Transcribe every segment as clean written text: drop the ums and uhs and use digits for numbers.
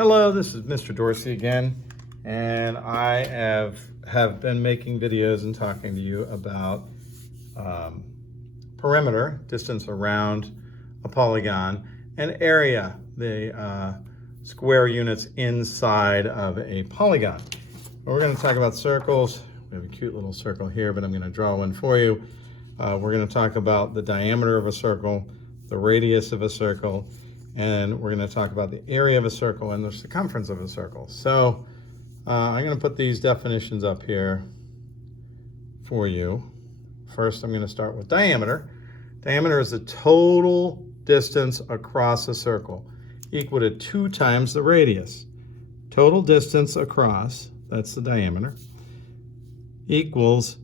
Hello, this is Mr. Dorsey again, and I have been making videos and talking to you about perimeter, distance around a polygon, and area, the square units inside of a polygon. We're going to talk about circles. We have a cute little circle here, but I'm going to draw one for you. We're going to talk about the diameter of a circle, the radius of a circle, and we're going to talk about the area of a circle and the circumference of a circle. So I'm going to put these definitions up here for you. First, I'm going to start with diameter. Diameter is the total distance across a circle, equal to 2 times the radius. Total distance across, that's the diameter, equals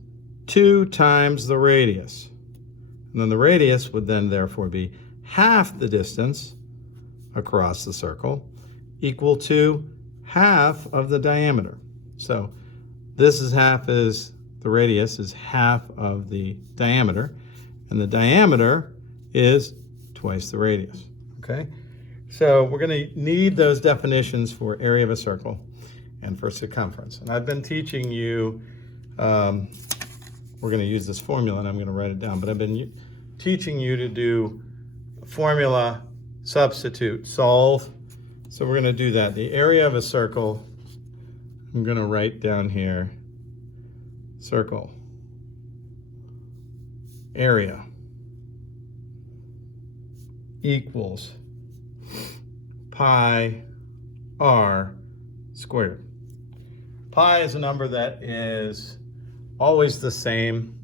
2 times the radius. And then the radius would then therefore be half the distance across the circle, equal to half of the diameter. So this is the radius is half of the diameter, and the diameter is twice the radius, okay? So we're gonna need those definitions for area of a circle and for circumference. And I've been teaching you, we're gonna use this formula and I'm gonna write it down, but I've been teaching you to do formula, substitute, solve. So we're gonna do that. The area of a circle, I'm gonna write down here, circle, area equals pi r squared. Pi is a number that is always the same.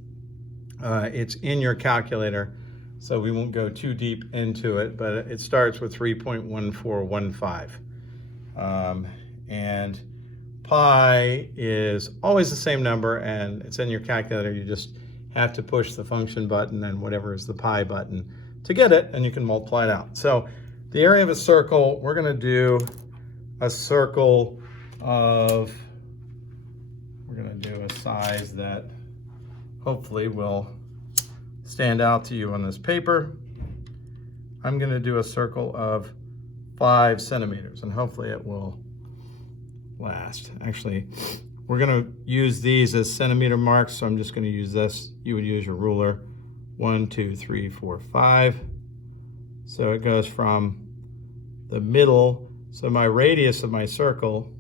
It's in your calculator, so we won't go too deep into it, but it starts with 3.1415. And pi is always the same number, and it's in your calculator. You just have to push the function button and whatever is the pi button to get it, and you can multiply it out. So the area of a circle, we're gonna do a circle of, we're gonna do a size that hopefully will stand out to you on this paper. I'm gonna do a circle of 5 centimeters, and hopefully it will last. Actually, we're gonna use these as centimeter marks, so I'm just gonna use this. You would use your ruler. 1, 2, 3, 4, 5. So it goes from the middle. So my radius of my circle,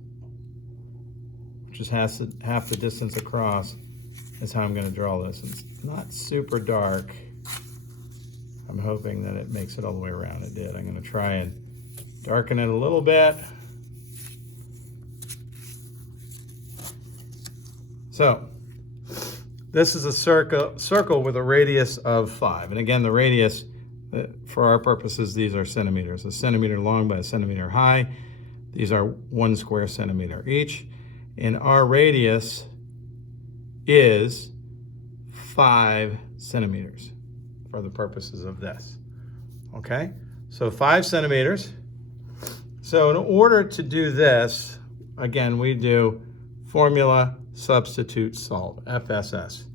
which is half the distance across, is how I'm going to draw this. It's not super dark. I'm hoping that it makes it all the way around. It did. I'm going to try and darken it a little bit. So this is a circle with a radius of 5. And again, the radius, for our purposes, these are centimeters. A centimeter long by a centimeter high. These are 1 square centimeter each. And our radius is 5 centimeters for the purposes of this. Okay, so 5 centimeters. So in order to do this, again, we do formula, substitute, solve, FSS.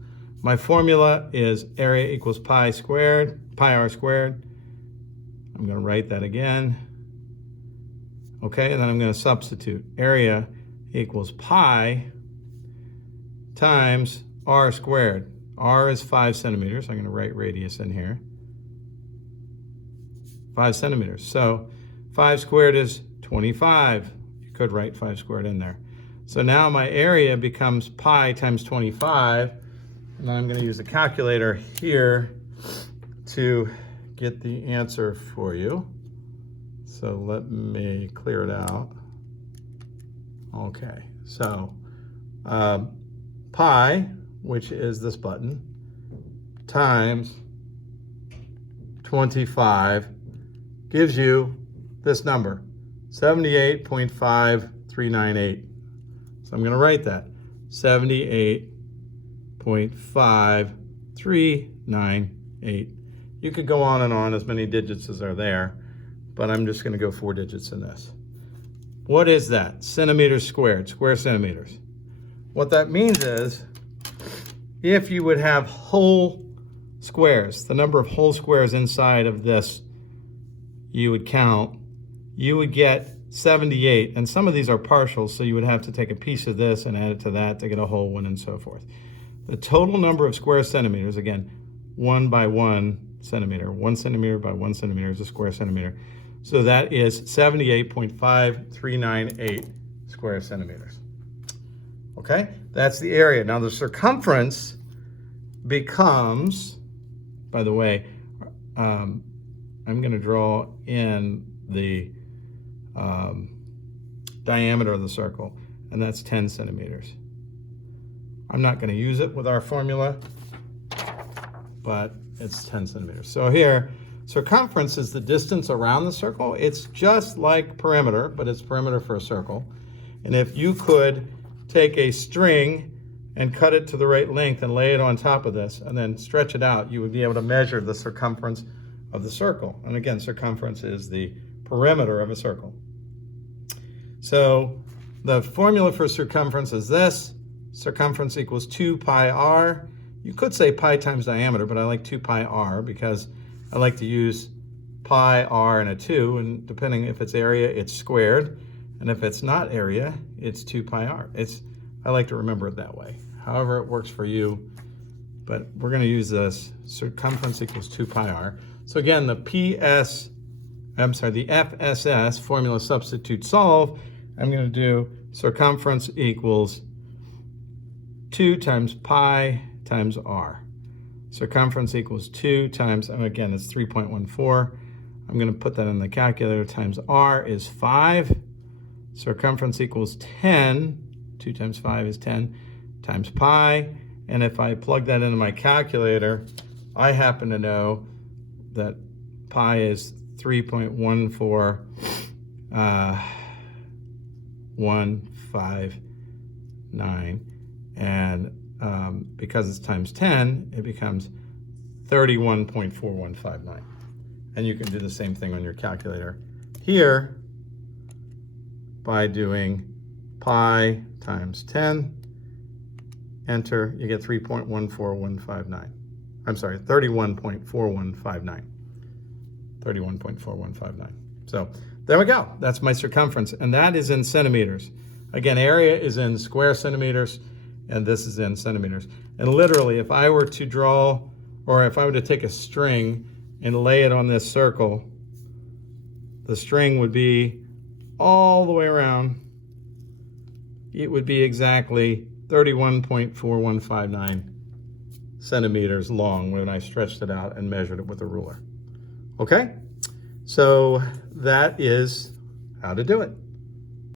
My formula is area equals pi squared, pi r squared. I'm going to write that again. Okay, and then I'm going to substitute. Area equals pi times r squared. R is 5 centimeters. I'm going to write radius in here. 5 centimeters. So 5 squared is 25. You could write 5 squared in there. So now my area becomes pi times 25. And then I'm going to use a calculator here to get the answer for you. So let me clear it out. Okay, so pi, which is this button, times 25 gives you this number, 78.5398. So I'm going to write that, 78.5398. You could go on and on, as many digits as are there, but I'm just going to go 4 digits in this. What is that? Centimeters squared, square centimeters. What that means is, if you would have whole squares, the number of whole squares inside of this, you would count, you would get 78, and some of these are partials, so you would have to take a piece of this and add it to that to get a whole one and so forth. The total number of square centimeters, again, 1 by 1 centimeter, 1 centimeter by 1 centimeter is a square centimeter. So that is 78.5398 square centimeters. Okay, that's the area. Now the circumference becomes, by the way, I'm going to draw in the diameter of the circle, and that's 10 centimeters. I'm not going to use it with our formula, but it's 10 centimeters. So here, circumference is the distance around the circle. It's just like perimeter, but it's perimeter for a circle. And if you could take a string and cut it to the right length and lay it on top of this and then stretch it out, you would be able to measure the circumference of the circle. And again, circumference is the perimeter of a circle. So the formula for circumference is this. Circumference equals 2 pi r. You could say pi times diameter, but I like 2 pi r because I like to use pi r and a 2, and depending if it's area, it's squared, and if it's not area, it's 2 pi r. I like to remember it that way. However it works for you, but we're going to use this. Circumference equals 2 pi r. So again, the FSS, formula substitute solve, I'm going to do circumference equals 2 times pi times r. Circumference equals 2 times, and again, it's 3.14. I'm going to put that in the calculator, times r is 5. Circumference equals 10. 2 times 5 is 10 times pi. And if I plug that into my calculator, I happen to know that pi is 3.14159. And because it's times 10, it becomes 31.4159. And you can do the same thing on your calculator here by doing pi times 10, enter, you get 3.14159. I'm sorry, 31.4159. 31.4159. So there we go. That's my circumference, and that is in centimeters. Again, area is in square centimeters, and this is in centimeters. And literally, if I were to draw, or if I were to take a string and lay it on this circle, the string would be all the way around. It would be exactly 31.4159 centimeters long when I stretched it out and measured it with a ruler. Okay? So that is how to do it.